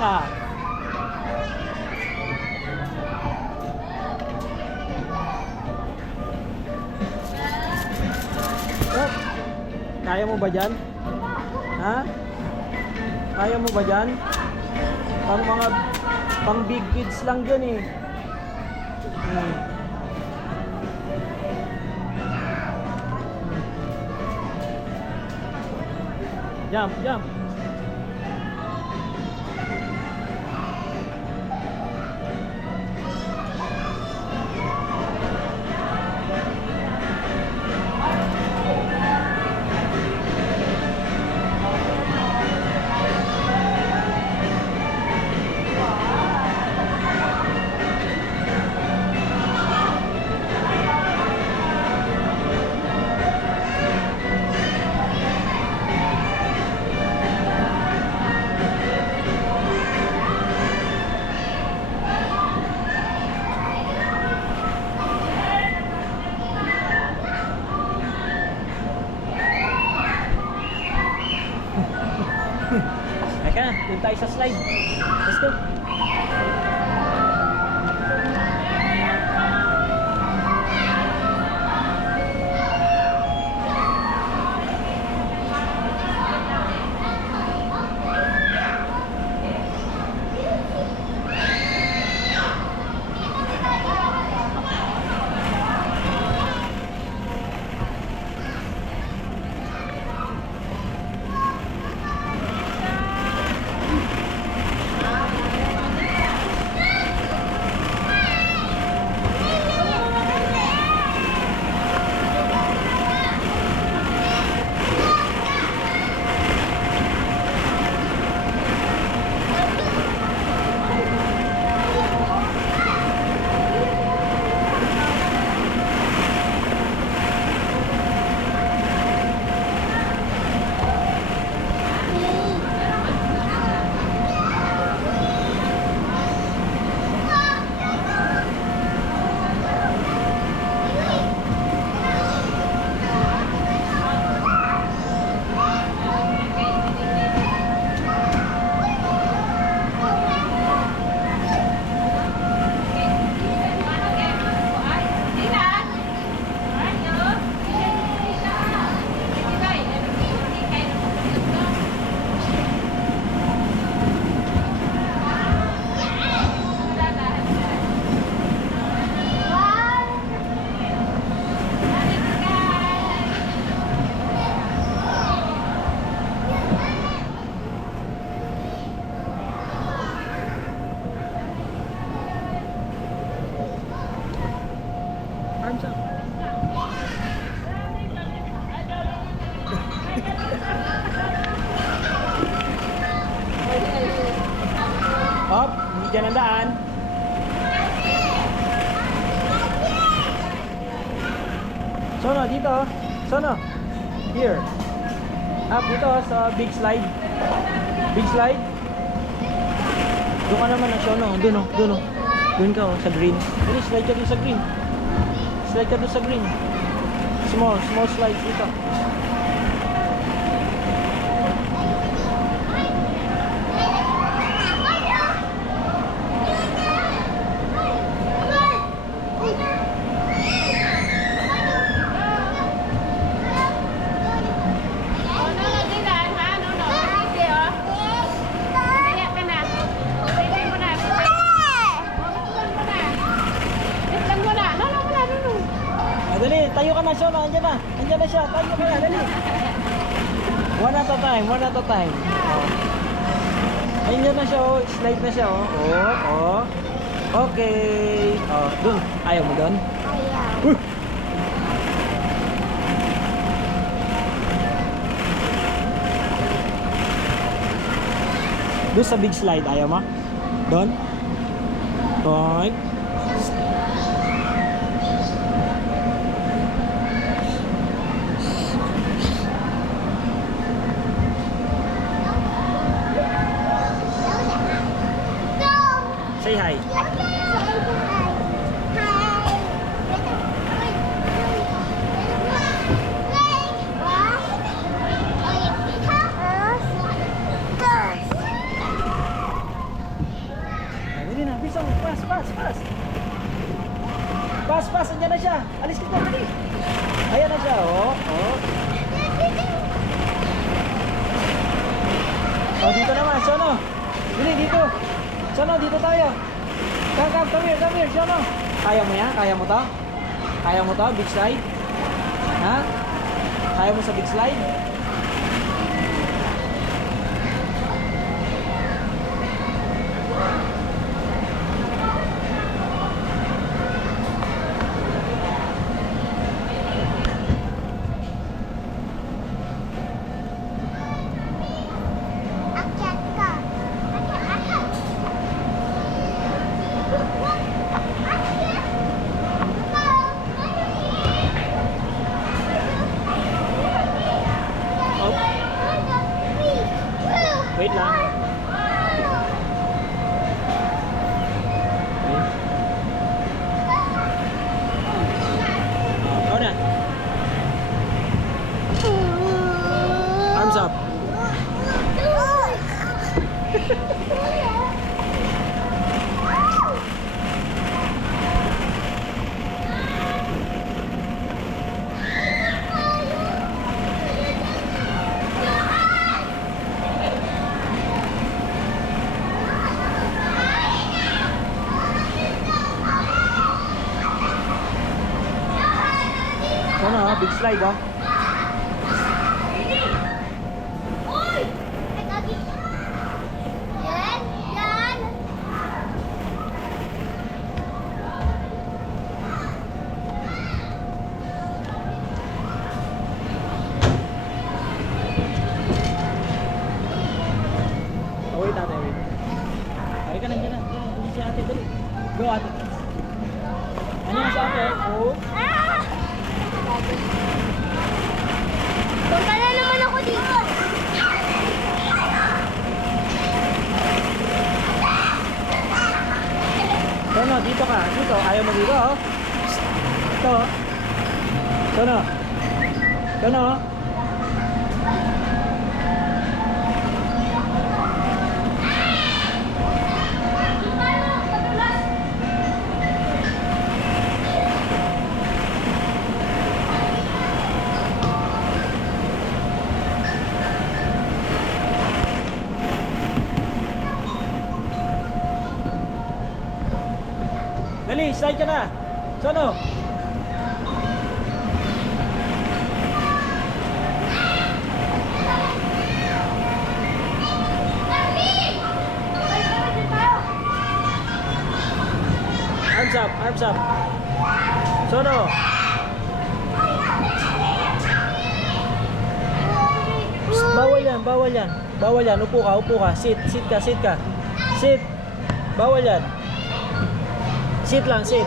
ka. Oh, kaya mo ba dyan? Ha? Kaya mo ba dyan? Pang big kids lang dyan eh. Jump, jump. Teka, doon tayo sa slide. Let's go. Arms up. Hop, hindi dyan ang daan. Sono, dito. Sono. Here. Up dito sa big slide. Big slide. Doon ka naman na Sono. Doon o, doon o. Doon ka o, sa green. Doon, slide ka doon sa green. Slide ka doon sa green. Small slide dito. Dali, tayo ka na siya, andyan na. Andyan na siya, tayo ka na, dali. One at a time, one at a time. Oh. Andyan na siya, oh. Slide na siya, oh. Oh. Okay. Oh, dun. Ayaw mo dun? Ayaw. Doon sa big slide, ayaw mo? Doon? Point. Say hi. Sono. Dili, dito. Sono, dito tayo. Come here, Sono. Kaya mo yan? Kaya mo to? Kaya mo to? Big slide? Ha? Kaya mo sa big slide? Akyat ka. Akyat. Oh, wait lang. Go na. Arms up. Ano, big slide oh. Uy! Yan, yan. Oh, wait ate, wait. Ay ka nandiyan na. Dali si ate, dali. Go ate. Ano yung sa ate? Oh. Ah! Punta na naman ako dito. Sono, dito ka. Dito, ayaw mo dito oh. Ito oh. Sono. Sono oh. Dali, slide ka na. Sono. Arms up, arms up. Sono. Psst, bawal yan, bawal yan. Bawal yan, upo ka. Sit ka. Sit. Bawal yan. Sit lang, sit.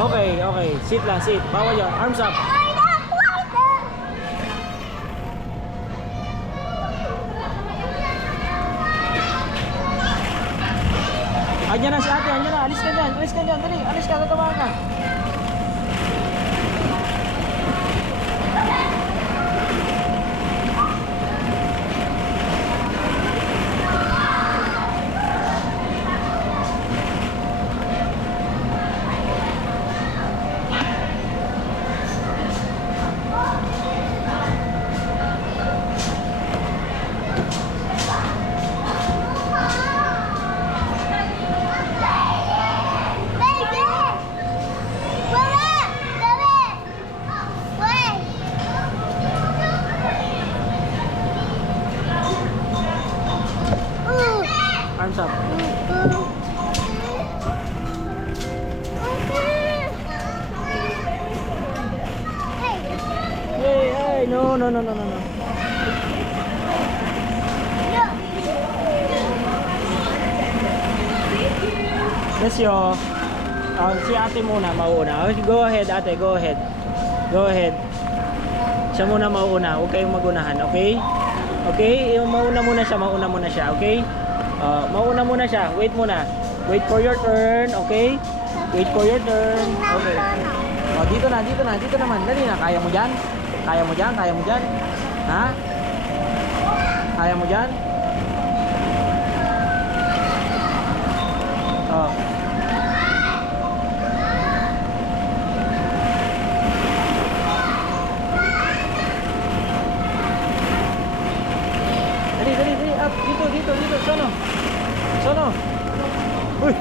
Okay. Sit lang, sit. Bawal yan. Arms up. Andiyan na si ate, andiyan na. Alis ka dyan. Dali, alis ka, tatawa ka. Arms up. Hey, no. Let's go. Si ate muna mauna. Okay, go ahead ate, go ahead. Siya muna mauna, huwag kayong magunahan, okay? Okay, mauna muna siya, okay? Mauna muna siya, wait muna. Wait for your turn, okay? Wait for your turn, okay. Dito naman, dali na, kaya mo dyan? Ha? Kaya mo dyan? Oh. Dali, up, dito. dito. Sono. Sono. Uy.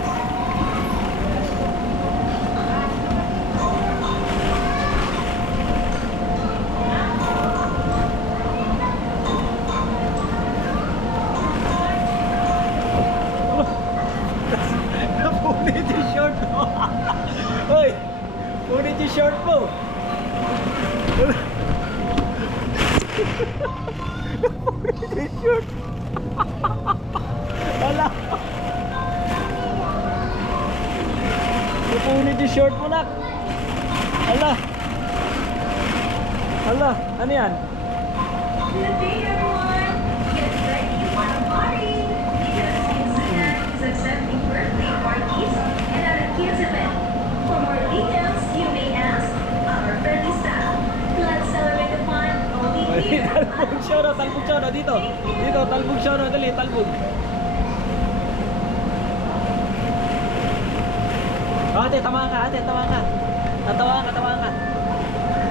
Napunit yung short mo. Uy. Punit yung short mo. Napunit yung short. Wala. Napunit yung short mo, nak. Hala. Hala. Ano yan? Good day, everyone! Get ready for a party! Because Quinceañera is accepting birthday parties and other kids event. For more details, you may ask our friendly staff. Let's celebrate the fun only here. Talbog siya na, dito. Dito, talbog siya na, dali, talbog. Oh, ate, tamaan ka. Tamaan ka.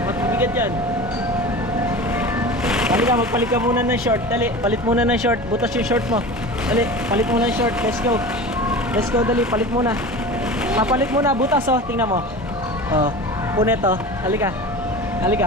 Magbibigat yan. Halika, magpalit ka muna ng short. Dali, palit muna ng short. Butas yung short mo. Dali, palit muna ng short. Let's go, dali, palit muna. Papalit muna, butas oh, tingnan mo. Oh, punit oh. Halika.